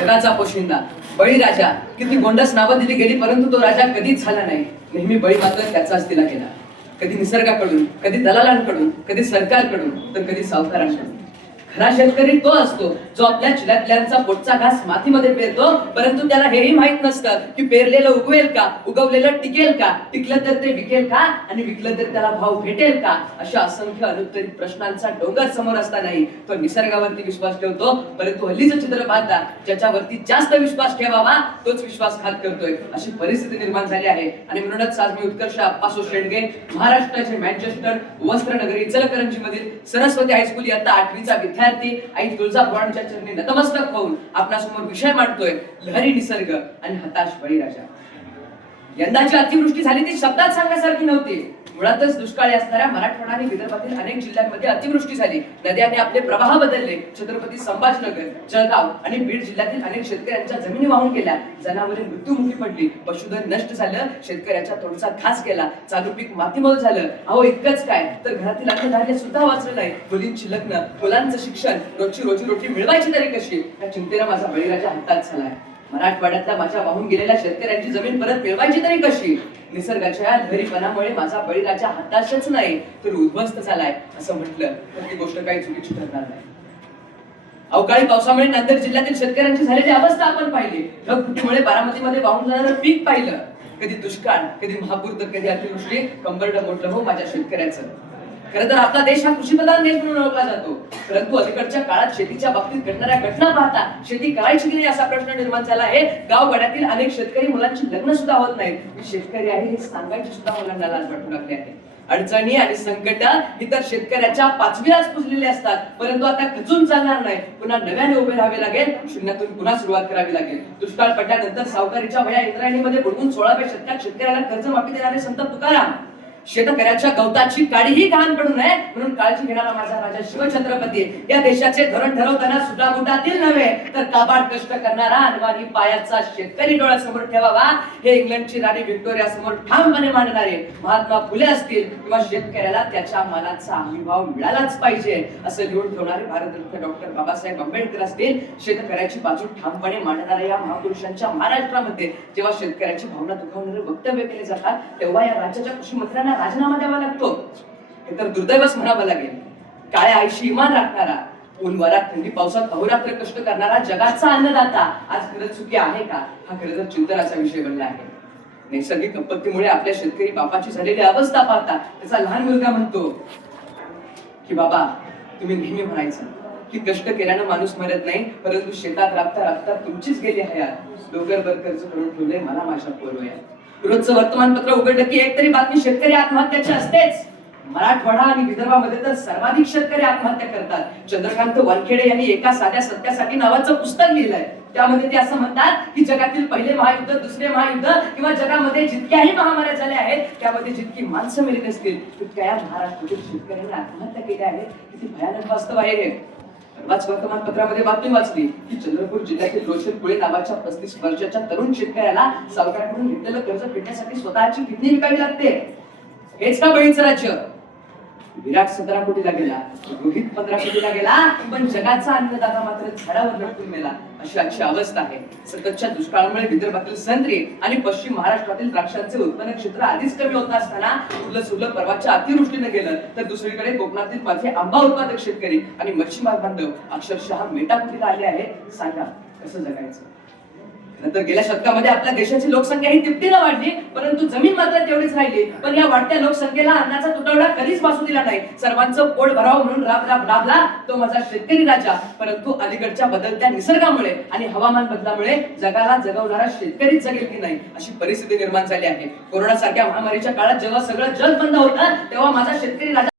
जगाचा पोशिंदा बळीराजा. किती गोंडस नावं दिली गेली, परंतु तो राजा कधीच झाला नाही. नेहमी बळी मात्र त्याचाच दिला गेला. कधी निसर्गाकडून, कधी दलालांकडून, कधी सरकारकडून, तर कधी सावकारांकडून. खरा शेतकरी तो असतो जो आपल्या चिलातल्यांचा पोटचा घास मातीमध्ये पेरतो, परंतु त्याला हेही माहित नसतं की पेरलेलं उगवेल का, उगवलेलं टिकेल का, टिकलं तर ते विकेल का, आणि विकलं तर त्याला भाव भेटेल का. अशा असंख्य अनुत्तरित प्रश्नांचा डोंगर समोर असतानाही तो निसर्गावरती विश्वास ठेवतो. परंतु हल्लीचं चित्र पाहता ज्याच्यावरती जास्त विश्वास ठेवावा तोच विश्वासघात करतोय, अशी परिस्थिती निर्माण झाली आहे. आणि म्हणूनच आज मी उत्कर्ष आप्पासो शेडगे, महाराष्ट्राचे मँचेस्टर, वस्त्रनगरी इचलकरंजी मधील सरस्वती हायस्कूल इयत्ता 8वीचा विद्यार्थी आई तुळजाभवानीच्या चरणी नतमस्तक होऊन आपणासमोर विषय मांडतोय, लहरी निसर्ग आणि हताश बळीराजा. यंदाची अतिवृष्टी झाली ती शब्दात सांगण्यासारखी नव्हती. मुळातच दुष्काळी असणाऱ्या मराठवाडा आणि विदर्भातील अनेक जिल्ह्यांमध्ये अतिवृष्टी झाली. नद्यांनी आपले प्रवाह बदलले. छत्रपती संभाजीनगर, जळगाव आणि बीड जिल्ह्यातील अनेक शेतकऱ्यांच्या जमिनी वाहून गेल्या. जनावरे मृत्युमुखी पडली. पशुधन नष्ट झालं. शेतकऱ्याच्या तोंडचा घास गेला. चालू पीक मातीमोल झालं. अहो इतकंच काय, तर घरातील अन्नधान्य सुद्धा वाचलं नाही. मुलींची लग्न, मुलांचं शिक्षण, रोजची रोजी मिळवायची तरी कशी, या चिंतेला माझा बळीराजा हातात झालाय. मराठवाड्यातल्या माझ्या वाहून गेलेल्या शेतकऱ्यांची जमीन परत मिळवायची तरी कशी. निसर्गाच्या लहरीपणामुळे माझा बळीराजा हताशच नाही तर उद्ध्वस्त झालाय असं म्हटलं तर ती गोष्ट काही चुकीची ठरणार नाही. अवकाळी पावसामुळे नांदेड जिल्ह्यातील शेतकऱ्यांची झालेली अवस्था आपण पाहिली. ढगफुटीमुळे बारामतीमध्ये वाहून जाणारं पीक पाहिलं. कधी दुष्काळ, कधी महापूर, तर कधी अतिवृष्टी. कंबरडं मोठं हो माझ्या शेतकऱ्याचं. खरं तर आपला देश हा कृषीप्रधान देश म्हणून ओळखला जातो, परंतु अलीकडच्या काळात शेतीच्या बाबतीत घडणाऱ्या घटना पाहता शेती करायची की नाही असा प्रश्न निर्माण झाला आहे. गावगाड्यातील अनेक शेतकरी मुलांची लग्न सुद्धा होत नाहीत. मी शेतकरी आहे हे सांगायची सुद्धा मुलांना लाज वाटू लागली आहे. अडचणी आणि संकट ही तर शेतकऱ्याच्या पाचवीलाच पुजलेले असतात, परंतु आता खचून चालणार नाही. पुन्हा नव्याने उभे राहावे लागेल. शून्यातून पुन्हा सुरुवात करावी लागेल. दुष्काळ पडल्यानंतर सावकारीच्या वया इंद्रायणीमध्ये बुडवून 16व्या शतकात शेतकऱ्याला कर्जमाफी देणारे संत तुकाराम. शेतकऱ्याच्या गवताची काडीही घाण पडू नये म्हणून काळजी घेणारा माझा राजा शिवछत्रपती. या देशाचे धोरण ठरवताना सुटाबुटातील नव्हे तर काबाड कष्ट करणारा अनवाणी पायाचा शेतकरी डोळ्यासमोर ठेवावा, हे इंग्लंडची राणी व्हिक्टोरिया समोर ठामपणे मांडणारे महात्मा फुले असतील किंवा शेतकऱ्याला त्याच्या मालाचा हमीभाव मिळालाच पाहिजे असं लिहून ठेवणारे भारतरत्न डॉक्टर बाबासाहेब आंबेडकर असतील. शेतकऱ्याची बाजू ठामपणे मांडणाऱ्या या महापुरुषांच्या महाराष्ट्रामध्ये जेव्हा शेतकऱ्याची भावना दुखावणारे वक्तव्य केले जातात, तेव्हा या राज्याच्या कृषी मंत्र्यांना राजीनामा द्यावा लागतो. हे तर दुर्दैवच म्हणावं लागेल. काळ्या आईशी इमान राखणारा, ऊन वरात थंडी पावसात अहोरात्र कष्ट करणारा जगाचा अन्नदाता आज खरंच सुखी आहे का, हा खरं तर चिंतनाचा विषय बनला आहे. नैसर्गिक आपत्तीमुळे आपल्या शेतकरी बापाची झालेली अवस्था पाहता त्याचा लहान मुलगा म्हणतो की बाबा तुम्ही नेहमी म्हणायचं की कष्ट केल्यानं माणूस मरत नाही, परंतु शेतात राबता राबता तुमचीच गेली हयात. डोंगरभर कर्ज करून ठेवले मला माझ्या पोरवयात. रोजचं वर्तमानपत्र उघडलं की एक तरी बातमी शेतकरी आत्महत्याची असतेच. मराठवाडा आणि विदर्भामध्ये तर सर्वाधिक शेतकरी आत्महत्या करतात. चंद्रकांत वानखेडे यांनी एका साध्या सत्यासाठी नावाचं पुस्तक लिहिलंय. त्यामध्ये ते असं म्हणतात की जगातील पहिले महायुद्ध, दुसरे महायुद्ध किंवा जगामध्ये जितक्याही महामार्या झाल्या आहेत त्यामध्ये जितकी माणसं मेली नसतील तितक्या या महाराष्ट्रातील शेतकऱ्यांनी आत्महत्या केल्या आहेत. किती भयानक वास्तव आहे हे. परवाच वर्तमानपत्रामध्ये बातमी वाचली की चंद्रपूर जिल्ह्यातील रोशन कुळे नावाच्या 35 वर्षाच्या तरुण शेतकऱ्याला सावकाराकडून घेतलेलं कर्ज फेडण्यासाठी स्वतःची किडनी विकावी लागते. हेच का बळीचं राज्य. विराट 17 कोटीला गेला, रोहित 15 कोटीला गेला, पण जगाचा अन्नदाता मात्र झाडावर लटकून मेला. अशी आजची अवस्था आहे. सततच्या दुष्काळामुळे विदर्भातील संत्री आणि पश्चिम महाराष्ट्रातील द्राक्षांचे उत्पन्न क्षेत्र आधीच कमी होत असताना उरलं परवाच्या अतिवृष्टीने गेलं तर दुसरीकडे कोकणातील माझे आंबा उत्पादक शेतकरी आणि मच्छीमार बांधव अक्षरशः मेटाकुटीला आले आहेत. सांगा कसं जगायचं. नंतर गेल्या शतकामध्ये आपल्या देशाची लोकसंख्या ही तिपटीला वाढली, परंतु जमीन मात्र तेवढीच राहिली. पण या वाढत्या लोकसंख्येला अन्नाचा तुटवडा कधीच भासू दिला नाही. सर्वांचं पोट भरावं म्हणून राबला तो माझा शेतकरी राजा. परंतु अलीकडच्या बदलत्या निसर्गामुळे आणि हवामान बदलामुळे जगाला जगवणारा शेतकरीच जगेल की नाही अशी परिस्थिती निर्माण झाली आहे. कोरोना सारख्या महामारीच्या काळात जेव्हा सगळं जग बंद होतं तेव्हा माझा शेतकरी राजा